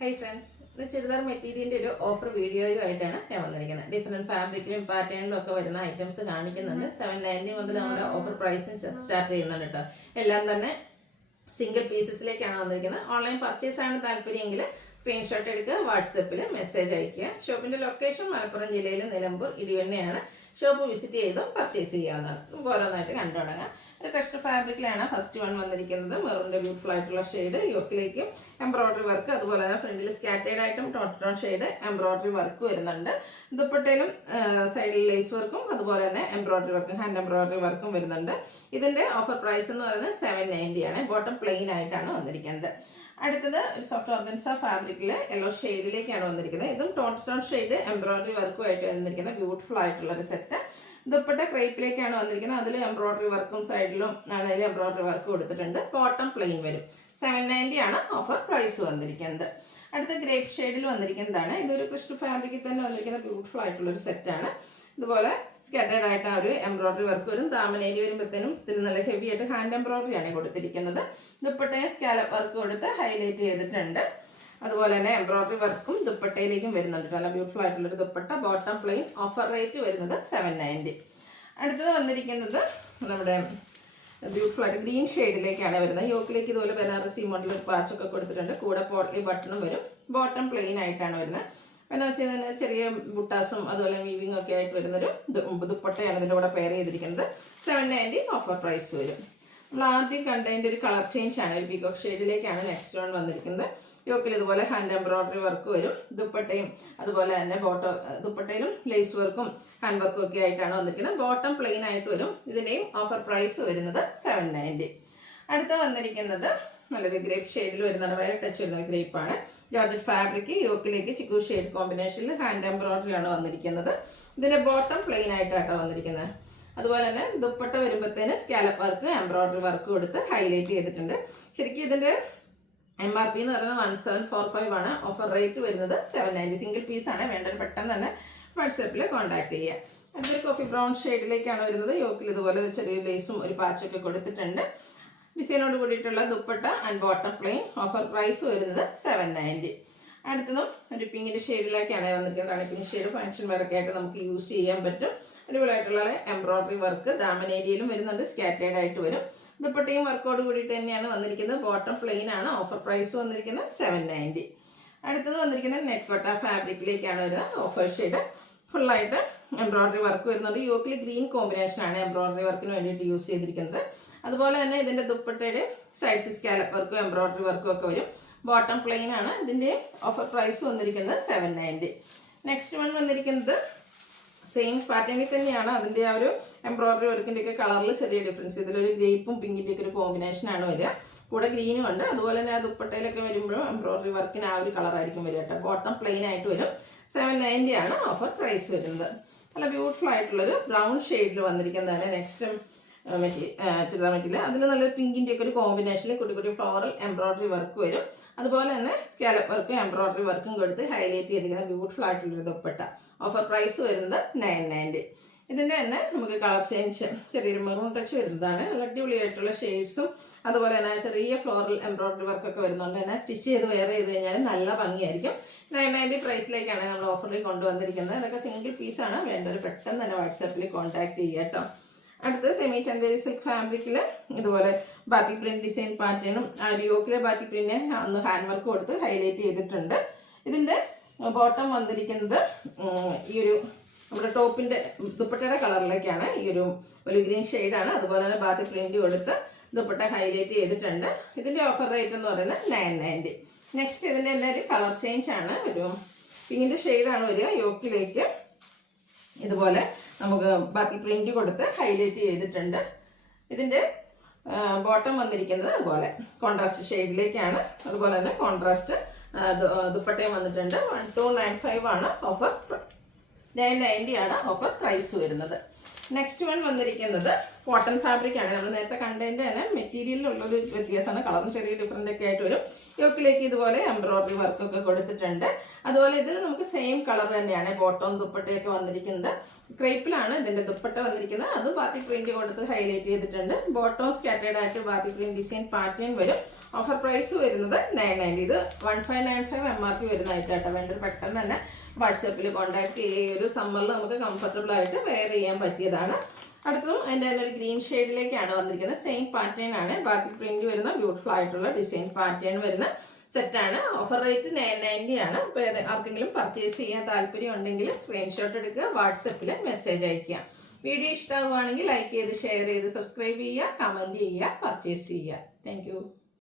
Hi friends, ഇത് ചുരിദാർ മെറ്റീരിയലിൻ്റെ ഒരു ഓഫർ വീഡിയോയുമായിട്ടാണ് ഞാൻ വന്നിരിക്കുന്നത്. ഡിഫറെൻറ്റ് ഫാബ്രിക്കിലും പാറ്റേണിലും ഒക്കെ വരുന്ന ഐറ്റംസ് കാണിക്കുന്നുണ്ട്. 790 മുതൽ നമ്മുടെ ഓഫർ പ്രൈസും സ്റ്റാർട്ട് ചെയ്യുന്നുണ്ട് കേട്ടോ. എല്ലാം തന്നെ സിംഗിൾ പീസസിലേക്കാണ് വന്നിരിക്കുന്നത്. ഓൺലൈൻ പർച്ചേസ് ആണ് താല്പര്യമെങ്കിൽ സ്ക്രീൻഷോട്ട് എടുക്കുക, വാട്സപ്പിൽ മെസ്സേജ് അയയ്ക്കുക. ഷോപ്പിൻ്റെ ലൊക്കേഷൻ മലപ്പുറം ജില്ലയിൽ നിലമ്പൂർ ഇടിവണ്ണയാണ്. ഷോപ്പ് വിസിറ്റ് ചെയ്തും പർച്ചേസ് ചെയ്യാവുന്നതാണ്. നമുക്ക് ഓരോന്നായിട്ട് കണ്ടു തുടങ്ങാം. ഒരു കഷ്ട ഫാബ്രിക്കിലാണ് ഫസ്റ്റ് വൺ വന്നിരിക്കുന്നത്. മെറൂണിൻ്റെ ബ്യൂട്ടിഫുൾ ആയിട്ടുള്ള ഷെയ്ഡ്, യോക്കിലേക്ക് എംബ്രോയിഡറി വർക്ക്, അതുപോലെ തന്നെ ഫ്രണ്ടിൽ സ്കാറ്റേഡ് ആയിട്ടും ടോൺ ഷെയ്ഡ് എംബ്രോയിഡറി വർക്ക് വരുന്നുണ്ട്. ദുപ്പട്ടയിലും സൈഡിൽ ലേസ് വർക്കും അതുപോലെ തന്നെ എംബ്രോയിഡറി വർക്കും ഹാൻഡ് എംബ്രോയിഡറി വർക്കും വരുന്നുണ്ട്. ഇതിൻ്റെ ഓഫർ പ്രൈസ് എന്ന് പറയുന്നത് 790 ആണ്. ബോട്ടം പ്ലെയിൻ ആയിട്ടാണ് വന്നിരിക്കുന്നത്. അടുത്തത് സോഫ്റ്റ് ഓർഗൻസ ഫാബ്രിക്കിൽ യെല്ലോ ഷെയ്ഡിലേക്കാണ് വന്നിരിക്കുന്നത്. ഇതും ടോൺ ഷെയ്ഡ് എംബ്രോയിഡറി വർക്കുമായിട്ട് വന്നിരിക്കുന്നത് ബ്യൂട്ടിഫുൾ ആയിട്ടുള്ള ഒരു സെറ്റ്. ദുപ്പട്ട ക്രേപ്പിലേക്കാണ് വന്നിരിക്കുന്നത്. അതിൽ എംബ്രോയിഡറി വർക്കും സൈഡിലും ആണെങ്കിലും എംബ്രോയിഡറി വർക്ക് കൊടുത്തിട്ടുണ്ട്. ബോട്ടം പ്ലെയിൻ വരും. 790 ആണ് ഓഫർ പ്രൈസ് വന്നിരിക്കുന്നത്. അടുത്ത ഗ്രേപ്പ് ഷെയ്ഡിൽ വന്നിരിക്കുന്നതാണ്. ഇതൊരു ക്രിസ്റ്റൽ ഫാബ്രിക്കിൽ തന്നെ വന്നിരിക്കുന്ന ബ്യൂട്ടിഫുൾ ആയിട്ടുള്ള ഒരു സെറ്റാണ്. ഇതുപോലെ സ്കാറ്റേഡ് ആയിട്ട് ആ ഒരു എംബ്രോയിഡറി വർക്ക് വരും. ദാമനേരി വരുമ്പോഴത്തേനും ഇതിന് നല്ല ഹെവി ആയിട്ട് ഹാൻഡ് എംബ്രോയിഡറി ആണ് കൊടുത്തിരിക്കുന്നത്. ദുപ്പട്ടയെ സ്കാലപ്പ് വർക്ക് കൊടുത്ത് ഹൈലൈറ്റ് ചെയ്തിട്ടുണ്ട്. അതുപോലെ തന്നെ എംബ്രോയിഡറി വർക്കും ദുപ്പട്ടയിലേക്കും വരുന്നുണ്ട്. നല്ല ബ്യൂട്ടിഫുൾ ആയിട്ടുള്ളൊരു dupatta. Bottom plain. Offer rate വരുന്നത് 790. അടുത്തത് വന്നിരിക്കുന്നത് നമ്മുടെ ബ്യൂട്ടിഫുൾ ആയിട്ട് ഗ്രീൻ ഷെയ്ഡിലേക്കാണ് വരുന്നത്. യോക്കിലേക്ക് ഇതുപോലെ ബനാറസി മോഡൽ പാച്ചൊക്കെ കൊടുത്തിട്ടുണ്ട്. കൂടെ പോട്ട്ലി ബട്ടണും വരും. ബോട്ടം പ്ലെയിൻ ആയിട്ടാണ് വരുന്നത്. ബനാറസി ചെറിയ ബുട്ടാസും അതുപോലെ വീവിങ് ഒക്കെ ആയിട്ട് വരുന്നൊരു ദുപ്പട്ടയാണ് ഇതിൻ്റെ കൂടെ പെയർ ചെയ്തിരിക്കുന്നത്. 790 ഓഫർ പ്രൈസ് വരും. നമ്മൾ ആദ്യം കണ്ടതിൻ്റെ ഒരു കളർ ചേഞ്ച് ആണ്. ഒരു പീകോക്ക് ഷെയ്ഡിലേക്കാണ് നെക്സ്റ്റ് വൺ വന്നിരിക്കുന്നത്. യോക്കിൽ ഇതുപോലെ ഹാൻഡ് എംബ്രോയിഡറി വർക്ക് വരും. ദുപ്പട്ടയും അതുപോലെ തന്നെ ദുപ്പട്ടയിലും ലേസ് വർക്കും ഹാൻഡ് വർക്കും ഒക്കെ ആയിട്ടാണ് വന്നിരിക്കുന്നത്. ബോട്ടം പ്ലെയിൻ ആയിട്ട് വരും. ഇതിൻ്റെയും ഓഫർ പ്രൈസ് വരുന്നത് 790. അടുത്ത വന്നിരിക്കുന്നത് നല്ലൊരു ഗ്രേപ്പ് ഷെയ്ഡിൽ വരുന്നതാണ്. വേറെ ടച്ച് വരുന്ന ഗ്രേപ്പാണ്. Georgette fabric. യോക്കിലേക്ക് ചിക്കു ഷെയ്ഡ് കോമ്പിനേഷനിൽ ഹാൻഡ് എംബ്രോയിഡറി ആണ് വന്നിരിക്കുന്നത്. ഇതിൻ്റെ ബോട്ടം പ്ലെയിൻ ആയിട്ടാണ് വന്നിരിക്കുന്നത്. അതുപോലെ തന്നെ ദുപ്പട്ട വരുമ്പോഴത്തേന് സ്കാലപ്പ് വർക്ക് എംബ്രോയിഡറി വർക്ക് കൊടുത്ത് ഹൈലൈറ്റ് ചെയ്തിട്ടുണ്ട്. ശരിക്കും ഇതിൻ്റെ MRP എന്ന് പറയുന്നത് 1745 ആണ്. ഓഫർ റേറ്റ് വരുന്നത് 790. സിംഗിൾ പീസാണ്. വേണ്ടത് പെട്ടെന്ന് തന്നെ വാട്സാപ്പിൽ കോൺടാക്ട് ചെയ്യുക. അടുത്തൊരു കോഫി ബ്രൗൺ ഷെയ്ഡിലേക്കാണ് വരുന്നത്. യോക്കിൽ ഇതുപോലെ ചെറിയ ലേസും ഒരു പാച്ചൊക്കെ കൊടുത്തിട്ടുണ്ട്. ഡിസൈനോട് കൂടിയിട്ടുള്ള dupatta and bottom plain. Offer price വരുന്നത് 790. അടുത്തതും ഒരു പിങ്കിൻ്റെ ഷെയ്ഡിലേക്കാണ് വന്നിരിക്കുന്നത്. പിങ്ക് ഷെയ്ഡ് ഫങ്ഷൻ വർക്ക് ആയിട്ട് നമുക്ക് യൂസ് ചെയ്യാൻ പറ്റും. അടിപൊളിയായിട്ടുള്ള എംബ്രോയിഡറി വർക്ക് ദാമനേരിയയിലും വരുന്നുണ്ട്. സ്കാറ്റേഡ് ആയിട്ട് വരും. ദുപ്പട്ടയും വർക്കോട് കൂടിയിട്ട് തന്നെയാണ് വന്നിരിക്കുന്നത്. ബോട്ടം പ്ലെയിൻ ആണ്. ഓഫർ പ്രൈസ് വന്നിരിക്കുന്നത് 790. അടുത്തത് വന്നിരിക്കുന്നത് നെറ്റ് പട്ട ഫാബ്രിക്കിലേക്കാണ് വരുന്നത്. ഓഫർ ഷെയ്ഡ് ഫുള്ളായിട്ട് എംബ്രോയിഡറി വർക്ക് വരുന്നുണ്ട്. യോക്കിൽ ഗ്രീൻ കോമ്പിനേഷനാണ് എംബ്രോയിഡറി വർക്കിന് വേണ്ടിയിട്ട് യൂസ് ചെയ്തിരിക്കുന്നത്. അതുപോലെ തന്നെ ഇതിൻ്റെ ദുപ്പട്ടയുടെ സൈഡ്സ് സ്കാലപ്പ് വർക്കും എംബ്രോയിഡറി വർക്കും ഒക്കെ വരും. ബോട്ടം പ്ലെയിൻ ആണ്. ഇതിൻ്റെ ഓഫർ പ്രൈസ് വന്നിരിക്കുന്നത് 790. നെക്സ്റ്റ് വൺ വന്നിരിക്കുന്നത് സെയിം പാറ്റേണിൽ തന്നെയാണ്. അതിൻ്റെ ആ ഒരു എംബ്രോയിഡറി വർക്കിൻ്റെ ഒക്കെ കളറിൽ ചെറിയ ഡിഫറൻസ്. ഇതിലൊരു ഗ്രേപ്പും പിങ്കിൻ്റെ ഒക്കെ ഒരു കോമ്പിനേഷനാണ് വരിക. കൂടെ ഗ്രീനും ഉണ്ട്. അതുപോലെ തന്നെ ആ ദുപ്പട്ടയിലൊക്കെ വരുമ്പോഴും എംബ്രോയിഡറി വർക്കിന് ആ ഒരു കളറായിരിക്കും വരിക കേട്ടോ. ബോട്ടം പ്ലെയിൻ ആയിട്ട് വരും. 790 ആണ് ഓഫർ പ്രൈസ് വരുന്നത്. നല്ല ബ്യൂട്ടിഫുൾ ആയിട്ടുള്ളൊരു ബ്രൗൺ ഷെയ്ഡിൽ വന്നിരിക്കുന്നതാണ് നെക്സ്റ്റ് ചുരിദാർ മെറ്റീരിയൽ. അതിൽ നല്ലൊരു പിങ്കിൻ്റെ ഒക്കെ ഒരു കോമ്പിനേഷനിൽ കുട്ടി കുട്ടി ഫ്ലോറൽ എംബ്രോയിഡറി വർക്ക് വരും. അതുപോലെ തന്നെ സ്കാലപ്പ് വർക്കും എംബ്രോയിഡറി വർക്കും കൊടുത്ത് ഹൈലൈറ്റ് ചെയ്തിരിക്കുന്ന ബ്യൂട്ടിഫുൾ ആയിട്ടുള്ളൊരു ദുപ്പട്ട. ഓഫർ പ്രൈസ് വരുന്നത് 990. ഇതിൻ്റെ തന്നെ നമുക്ക് കളർ ചേഞ്ച് ചെറിയൊരു മെറൂൺ ടച്ച് വരുന്നതാണ്. അടിപൊളിയായിട്ടുള്ള ഷെയ്ഡ്സും അതുപോലെ തന്നെ ചെറിയ ഫ്ലോറൽ എംബ്രോയിഡറി വർക്കൊക്കെ വരുന്നുണ്ട്. തന്നെ സ്റ്റിച്ച് ചെയ്ത് വെയർ ചെയ്ത് കഴിഞ്ഞാൽ നല്ല ഭംഗിയായിരിക്കും. 990 പ്രൈസിലേക്കാണ് നമ്മൾ ഓഫറിൽ കൊണ്ടുവന്നിരിക്കുന്നത്. ഇതൊക്കെ സിംഗിൾ പീസാണ്. വേണ്ടവർ പെട്ടെന്ന് തന്നെ വാട്സാപ്പിൽ കോൺടാക്ട് ചെയ്യുക കേട്ടോ. അടുത്തത് സെമി ചന്ദേരി സിൽക്ക് ഫാബ്രിക്കിൽ ഇതുപോലെ ബാത്തിക് പ്രിന്റ് ഡിസൈൻ പാറ്റേണും ആ ഒരു യോക്കിലെ ബാത്തിക് പ്രിന്റിനെ ഒന്ന് ഹാൻഡ് വർക്ക് കൊടുത്ത് ഹൈലൈറ്റ് ചെയ്തിട്ടുണ്ട്. ഇതിൻ്റെ ബോട്ടം വന്നിരിക്കുന്നത് ഈ ഒരു നമ്മുടെ ടോപ്പിൻ്റെ ദുപ്പട്ടയുടെ കളറിലേക്കാണ്. ഈ ഒരു ഗ്രീൻ ഷെയ്ഡാണ്. അതുപോലെ തന്നെ ബാത്തിക് പ്രിന്റ് കൊടുത്ത് ദുപ്പട്ട ഹൈലൈറ്റ് ചെയ്തിട്ടുണ്ട്. ഇതിൻ്റെ ഓഫർ റേറ്റ് എന്ന് പറയുന്നത് 990. നെക്സ്റ്റ് ഇതിൻ്റെ തന്നെ ഒരു കളർ ചേഞ്ച് ആണ്. ഒരു പിങ്കിൻ്റെ ഷെയ്ഡാണ് വരിക. യോക്കിലേക്ക് ഇതുപോലെ നമുക്ക് ബാക്കി പ്രിന്റ് കൊടുത്ത് ഹൈലൈറ്റ് ചെയ്തിട്ടുണ്ട്. ഇതിൻ്റെ ബോട്ടം വന്നിരിക്കുന്നത് അതുപോലെ കോൺട്രാസ്റ്റ് ഷെയ്ഡിലേക്കാണ്. അതുപോലെ തന്നെ കോൺട്രാസ്റ്റ് ദുപ്പട്ടയും വന്നിട്ടുണ്ട്. 1295 ആണ് ഓഫർ. 990 ആണ് ഓഫർ പ്രൈസ് വരുന്നത്. നെക്സ്റ്റ് വൺ വന്നിരിക്കുന്നത് കോട്ടൺ ഫാബ്രിക് ആണ്. നമ്മൾ നേരത്തെ കണ്ടതിൻ്റെ തന്നെ മെറ്റീരിയലിലുള്ളൊരു വ്യത്യാസമാണ്. കളറും ചെറിയ ഡിഫറൻ്റ് ഒക്കെ ആയിട്ട് വരും. യോക്കിലേക്ക് ഇതുപോലെ എംബ്രോയിഡറി വർക്കൊക്കെ കൊടുത്തിട്ടുണ്ട്. അതുപോലെ ഇത് നമുക്ക് സെയിം കളർ തന്നെയാണ് ബോട്ടവും ദുപ്പട്ടയൊക്കെ വന്നിരിക്കുന്നത്. ക്രേപ്പിലാണ് ഇതിൻ്റെ ദുപ്പട്ട വന്നിരിക്കുന്നത്. അത് ബാത്തിക് പ്രിന്റ് കൊടുത്ത് ഹൈലൈറ്റ് ചെയ്തിട്ടുണ്ട്. ബോട്ടം സ്കാറ്റേഡ് ആയിട്ട് ബാത്തിക് പ്രിന്റ് ഡിസൈൻ പാറ്റേൺ വരും. ഓഫർ പ്രൈസ് വരുന്നത് 990. ഇത് 1595 MRP വരുന്നതായിട്ടാട്ടോ. വേണ്ടത് പെട്ടെന്ന് തന്നെ വാട്സാപ്പിൽ കോൺടാക്ട് ചെയ്യുക. ഒരു സമ്മറിൽ നമുക്ക് കംഫർട്ടബിൾ ആയിട്ട് വെയർ ചെയ്യാൻ പറ്റിയതാണ്. അടുത്തതും അതിൻ്റെ തന്നെ ഒരു ഗ്രീൻ ഷെയ്ഡിലേക്കാണ് വന്നിരിക്കുന്നത്. സെയിം പാറ്റേൺ ആണ്. ബാത്തിക് പ്രിന്റ് വരുന്ന ബ്യൂട്ടിഫുൾ ആയിട്ടുള്ള ഡിസൈൻ പാറ്റേൺ വരുന്ന സെറ്റാണ്. ഓഫർ റേറ്റ് 990 ആണ്. അപ്പോൾ ആർക്കെങ്കിലും പർച്ചേസ് ചെയ്യാൻ താല്പര്യം ഉണ്ടെങ്കിൽ സ്ക്രീൻഷോട്ട് എടുക്കുക, വാട്സപ്പിൽ മെസ്സേജ് അയയ്ക്കുക. വീഡിയോ ഇഷ്ടമാകുവാണെങ്കിൽ ലൈക്ക് ചെയ്ത് ഷെയർ ചെയ്ത് സബ്സ്ക്രൈബ് ചെയ്യുക, കമൻറ്റ് ചെയ്യുക, പർച്ചേസ് ചെയ്യുക. താങ്ക്